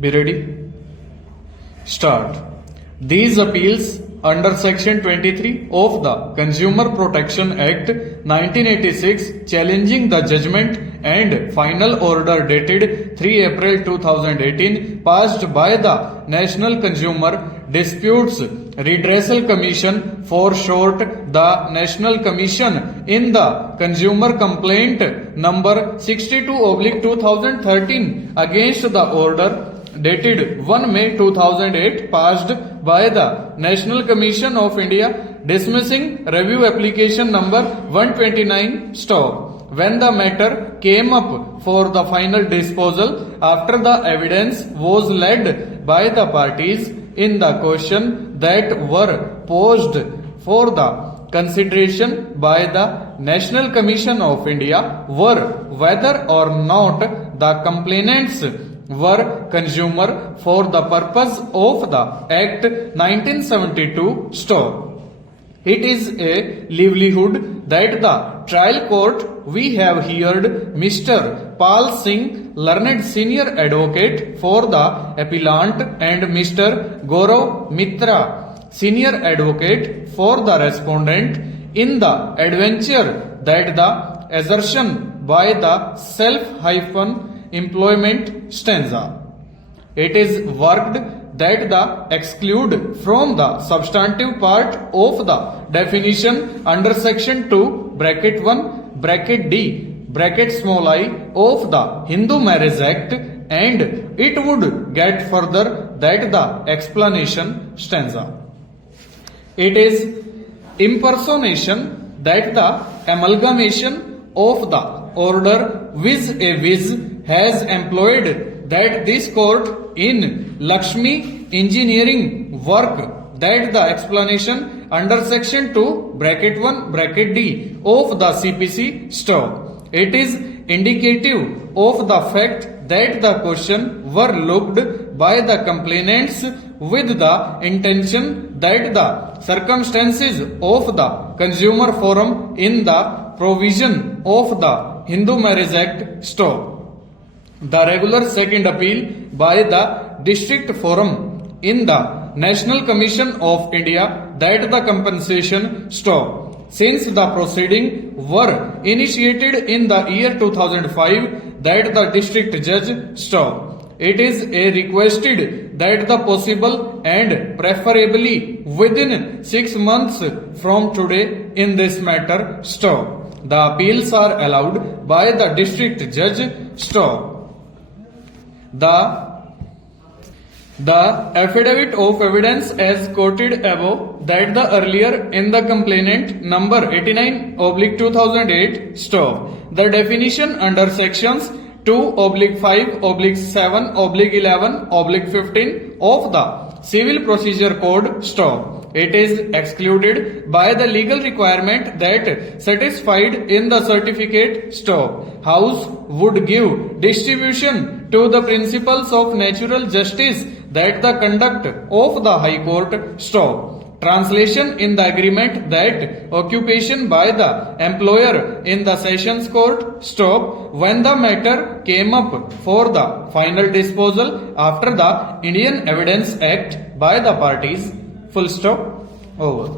Be ready? Start. These appeals under Section 23 of the Consumer Protection Act 1986 challenging the judgment and final order dated 3 April 2018 passed by the National Consumer Disputes Redressal Commission, for short the National Commission, in the Consumer Complaint number 62/2013 against the order dated 1 May 2008 passed by the National Commission of India dismissing review application number 129 stop when the matter came up for the final disposal after the evidence was led by the parties in the question that were posed for the consideration by the National Commission of India were whether or not the complainants were consumer for the purpose of the Act 1972 stop. It is a livelihood that the trial court we have heard Mr. Pal Singh, learned senior advocate for the appellant, and Mr. Gaurav Mitra, senior advocate for the respondent, in the adventure that the assertion by the self-employment stanza. It is worked that the exclude from the substantive part of the definition under section 2 bracket 1 bracket D bracket small I of the Hindu Marriage Act, and it would get further that the explanation stanza. It is impersonation that the amalgamation of the order vis a vis has employed that this court in Lakshmi engineering work that the explanation under section 2 bracket 1 bracket D of the CPC stop. It is indicative of the fact that the question were looked by the complainants with the intention that the circumstances of the consumer forum in the provision of the Hindu Marriage Act stop. The regular second appeal by the district forum in the National Commission of India that the compensation stop. Since the proceeding were initiated in the year 2005 that the district judge stop. It is a requested that the possible and preferably within 6 months from today in this matter stop. The appeals are allowed by the district judge stop. The affidavit of evidence as quoted above that the earlier in the complainant number 89/2008 stop. The definition under sections 2/5/7/11/15 of the Civil Procedure Code stop. It is excluded by the legal requirement that satisfied in the certificate stop. House would give distribution to the principles of natural justice that the conduct of the High Court stop. Translation in the agreement that occupation by the employer in the Sessions Court stop when the matter came up for the final disposal after the Indian Evidence Act by the parties. Full stop. Over.